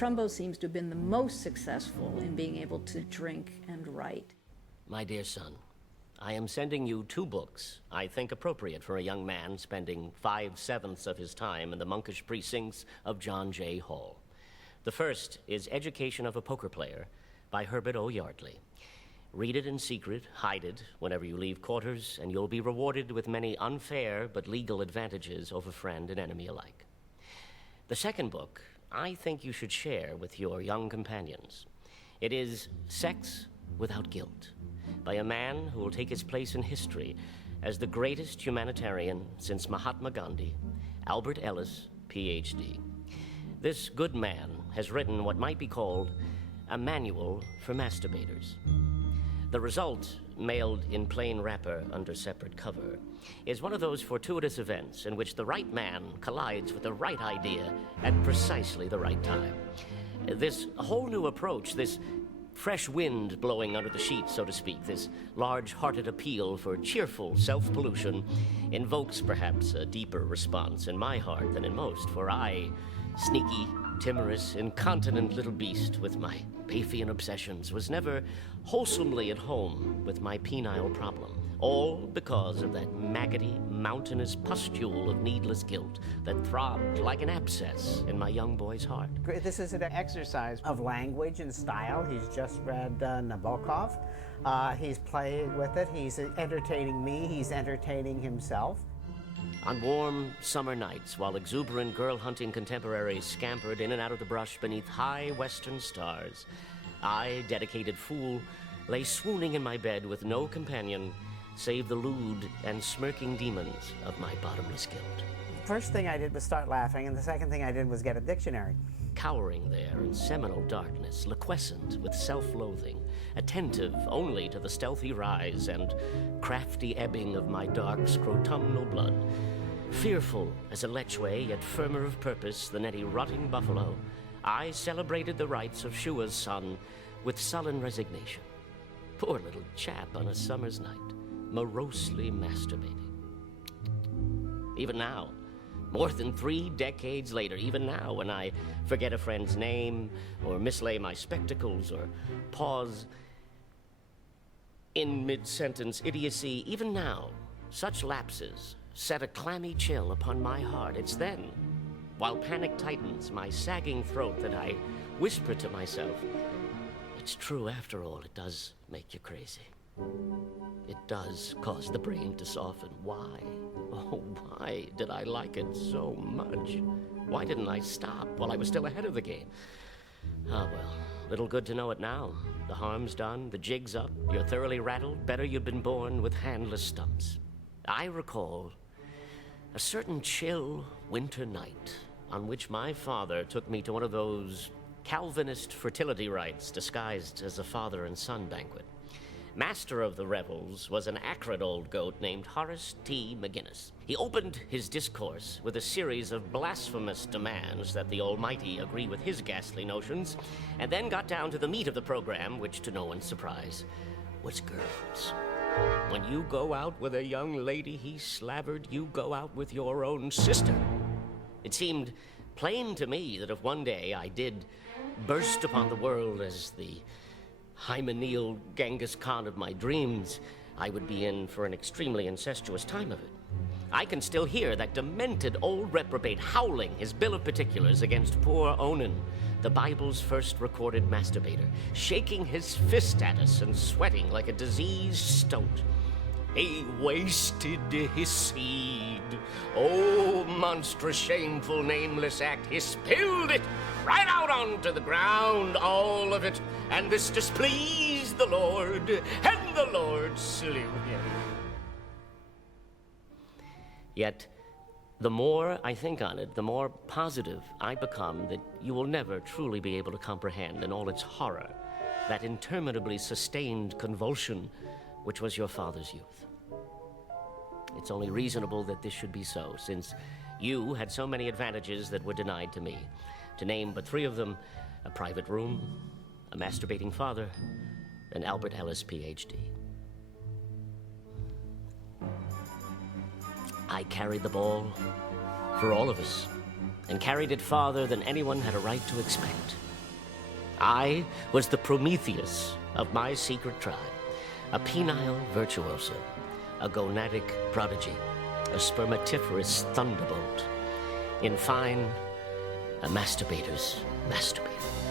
Trumbo seems to have been the most successful in being able to drink and write. My dear son, I am sending you 2 books I think appropriate for a young man spending 5/7 of his time in the monkish precincts of John J. Hall. The first is Education of a Poker Player by Herbert O. Yardley. Read it in secret, hide it whenever you leave quarters, and you'll be rewarded with many unfair but legal advantages over friend and enemy alike. The second book I think you should share with your young companions. It is Sex Without Guilt, by a man who will take his place in history as the greatest humanitarian since Mahatma Gandhi, Albert Ellis, Ph.D. This good man has written what might be called a manual for masturbators. The result, mailed in plain wrapper under separate cover, is one of those fortuitous events in which the right man collides with the right idea at precisely the right time. This whole new approach, this fresh wind blowing under the sheets, so to speak, this large-hearted appeal for cheerful self-pollution invokes perhaps a deeper response in my heart than in most, for I, sneaky, timorous, incontinent little beast with my Paphian obsessions, was never wholesomely at home with my penile problem, all because of that maggoty, mountainous pustule of needless guilt that throbbed like an abscess in my young boy's heart. This is an exercise of language and style. He's just read Nabokov. He's playing with it. He's entertaining me. He's entertaining himself. On warm summer nights, while exuberant girl-hunting contemporaries scampered in and out of the brush beneath high western stars, I, dedicated fool, lay swooning in my bed with no companion save the lewd and smirking demons of my bottomless guilt. The first thing I did was start laughing, and the second thing I did was get a dictionary. Cowering there in seminal darkness, liquescent with self-loathing, attentive only to the stealthy rise and crafty ebbing of my dark scrotumnal blood, fearful as a lechwe, yet firmer of purpose than any rotting buffalo, I celebrated the rights of Shua's son with sullen resignation. Poor little chap on a summer's night, morosely masturbating. Even now, more than 3 decades later, even now, when I forget a friend's name, or mislay my spectacles, or pause in mid-sentence idiocy, even now, such lapses set a clammy chill upon my heart. It's then, while panic tightens my sagging throat, that I whisper to myself, it's true after all, it does make you crazy. It does cause the brain to soften. Why? Oh, why did I like it so much? Why didn't I stop while I was still ahead of the game? Ah, well, little good to know it now. The harm's done, the jig's up, you're thoroughly rattled, better you'd been born with handless stumps. I recall a certain chill winter night on which my father took me to one of those Calvinist fertility rites disguised as a father and son banquet. Master of the revels was an acrid old goat named Horace T. McGinnis. He opened his discourse with a series of blasphemous demands that the Almighty agree with his ghastly notions, and then got down to the meat of the program, which, to no one's surprise, was girls. When you go out with a young lady, he slavered, you go out with your own sister. It seemed plain to me that if one day I did burst upon the world as the hymeneal Genghis Khan of my dreams, I would be in for an extremely incestuous time of it. I can still hear that demented old reprobate howling his bill of particulars against poor Onan, the Bible's first recorded masturbator, shaking his fist at us and sweating like a diseased stoat. He wasted his seed. Oh, monstrous, shameful, nameless act. He spilled it right out onto the ground, all of it. And this displeased the Lord, and the Lord slew him. Yet, the more I think on it, the more positive I become that you will never truly be able to comprehend in all its horror that interminably sustained convulsion which was your father's youth. It's only reasonable that this should be so, since you had so many advantages that were denied to me. To name but 3 of them, a private room, a masturbating father, and Albert Ellis, Ph.D. I carried the ball for all of us, and carried it farther than anyone had a right to expect. I was the Prometheus of my secret tribe, a penile virtuoso, a gonadic prodigy, a spermatiferous thunderbolt. In fine, a masturbator's masturbator.